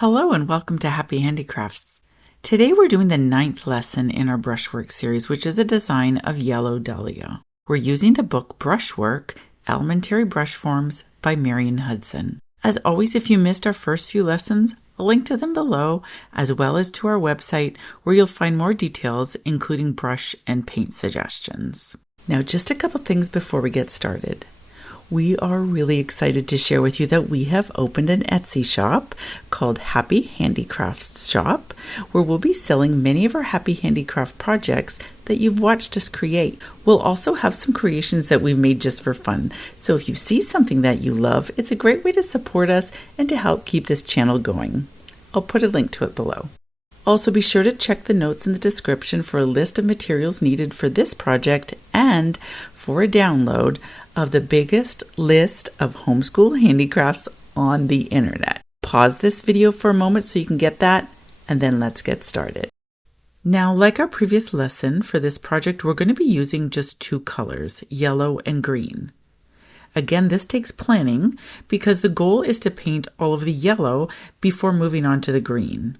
Hello and welcome to Happy Handicrafts. Today we're doing the 9th lesson in our Brushwork series, which is a design of yellow dahlia. We're using the book Brushwork, Elementary Brush Forms by Marion Hudson. As always, if you missed our first few lessons, I'll link to them below, as well as to our website where you'll find more details, including brush and paint suggestions. Now, just a couple things before we get started. We are really excited to share with you that we have opened an Etsy shop called Happy Handicrafts Shop, where we'll be selling many of our Happy Handicraft projects that you've watched us create. We'll also have some creations that we've made just for fun. So if you see something that you love, it's a great way to support us and to help keep this channel going. I'll put a link to it below. Also, be sure to check the notes in the description for a list of materials needed for this project and for a download of the biggest list of homeschool handicrafts on the internet. Pause this video for a moment so you can get that, and then let's get started. Now, like our previous lesson, for this project, we're going to be using just two colors, yellow and green. Again, this takes planning because the goal is to paint all of the yellow before moving on to the green.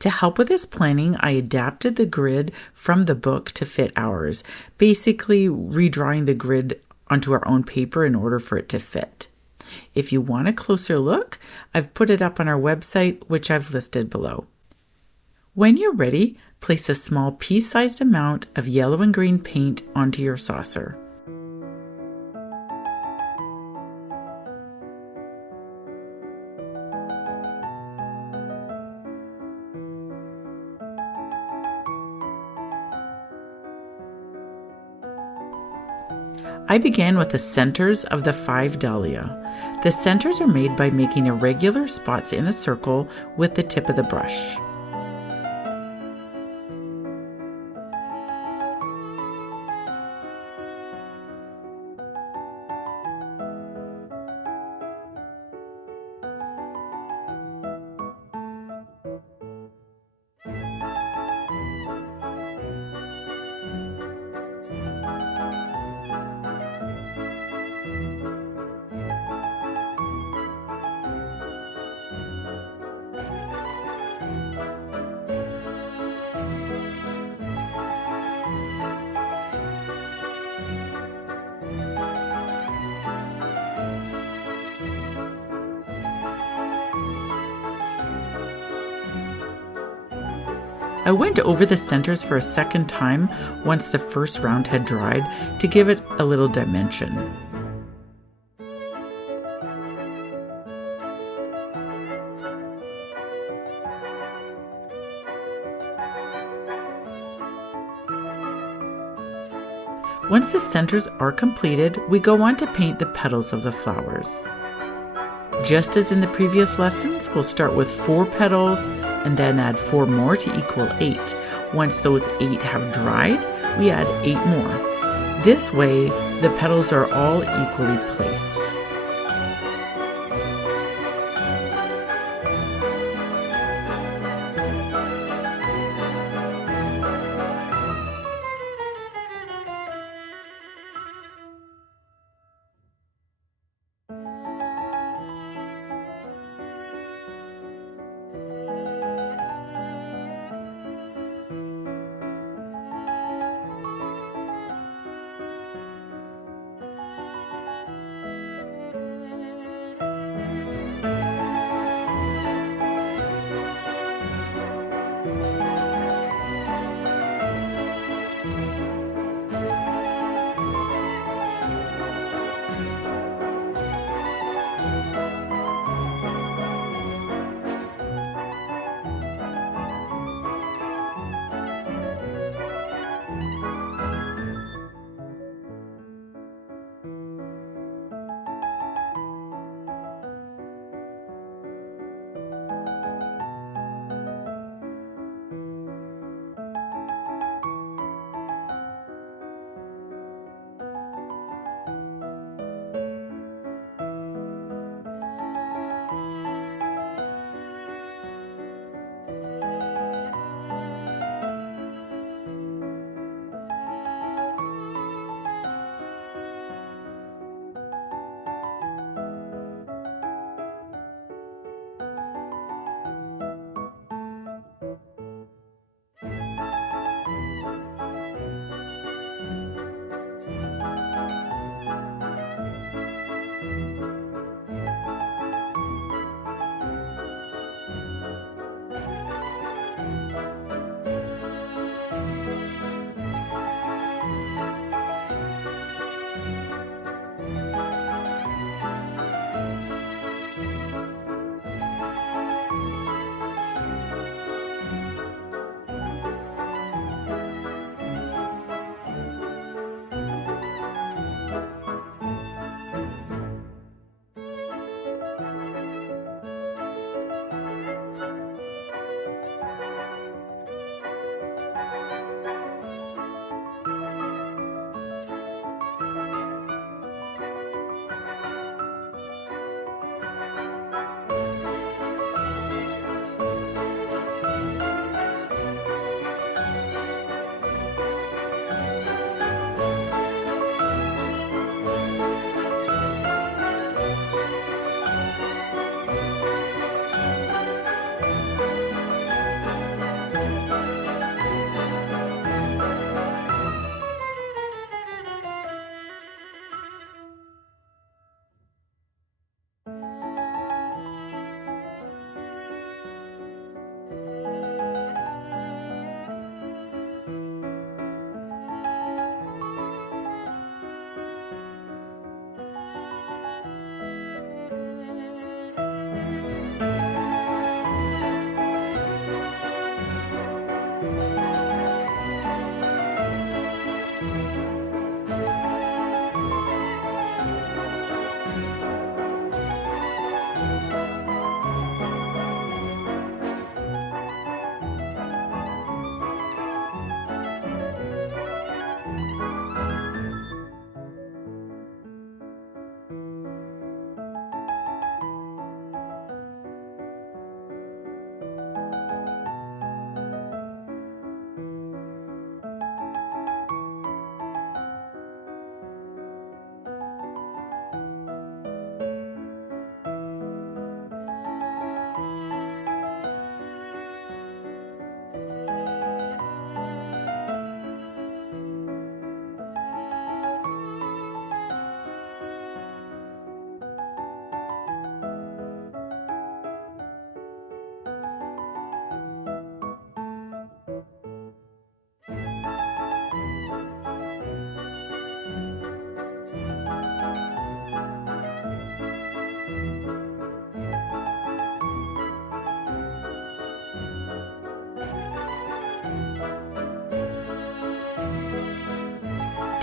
To help with this planning, I adapted the grid from the book to fit ours, basically redrawing the grid onto our own paper in order for it to fit. If you want a closer look, I've put it up on our website, which I've listed below. When you're ready, place a small pea-sized amount of yellow and green paint onto your saucer. I began with the centers of the 5 dahlia. The centers are made by making irregular spots in a circle with the tip of the brush. I went over the centers for a second time once the first round had dried to give it a little dimension. Once the centers are completed, we go on to paint the petals of the flowers. Just as in the previous lessons, we'll start with 4 petals and then add 4 more to equal 8. Once those 8 have dried, we add 8 more. This way, the petals are all equally placed.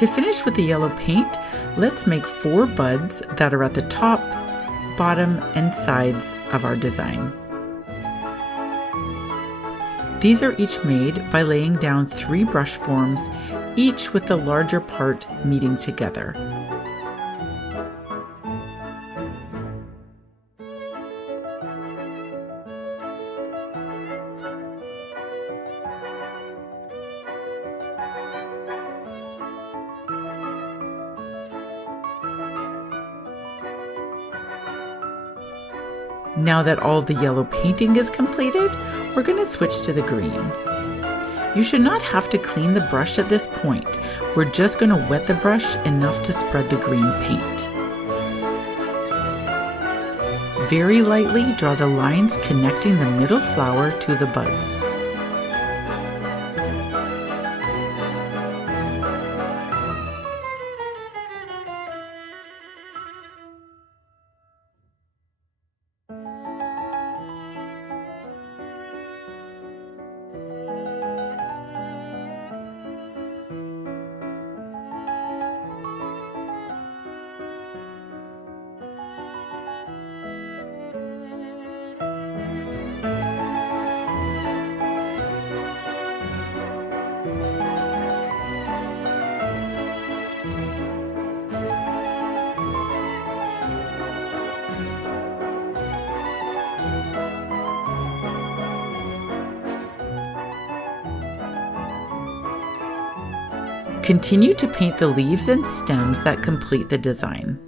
To finish with the yellow paint, let's make 4 buds that are at the top, bottom, and sides of our design. These are each made by laying down 3 brush forms, each with the larger part meeting together. Now that all the yellow painting is completed, we're going to switch to the green. You should not have to clean the brush at this point. We're just going to wet the brush enough to spread the green paint. Very lightly draw the lines connecting the middle flower to the buds. Continue to paint the leaves and stems that complete the design.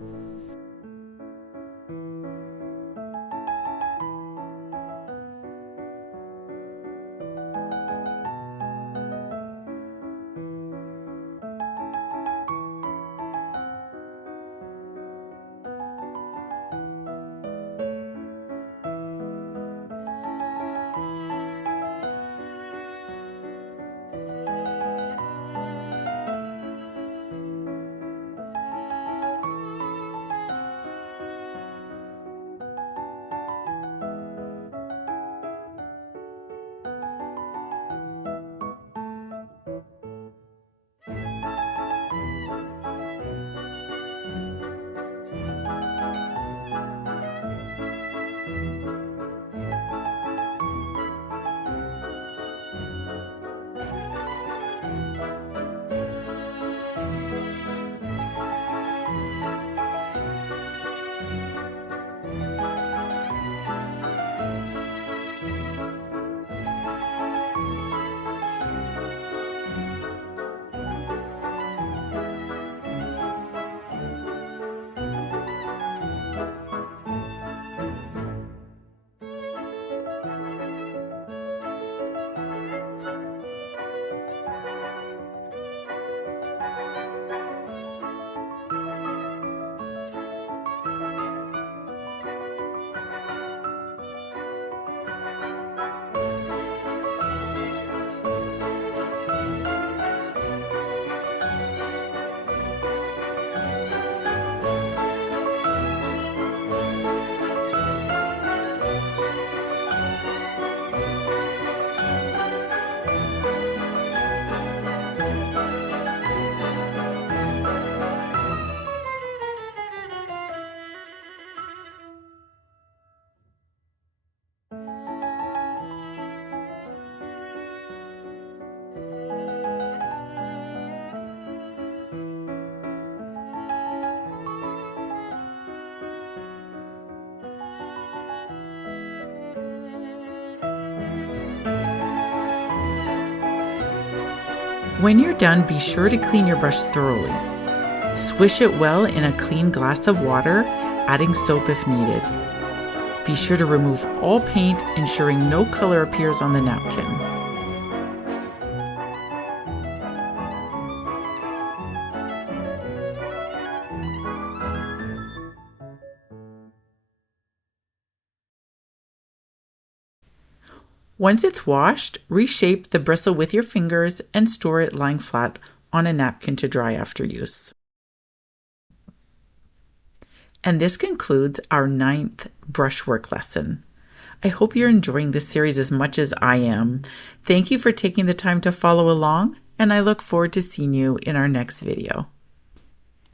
When you're done, be sure to clean your brush thoroughly. Swish it well in a clean glass of water, adding soap if needed. Be sure to remove all paint, ensuring no color appears on the napkin. Once it's washed, reshape the bristle with your fingers and store it lying flat on a napkin to dry after use. And this concludes our 9th brushwork lesson. I hope you're enjoying this series as much as I am. Thank you for taking the time to follow along, and I look forward to seeing you in our next video.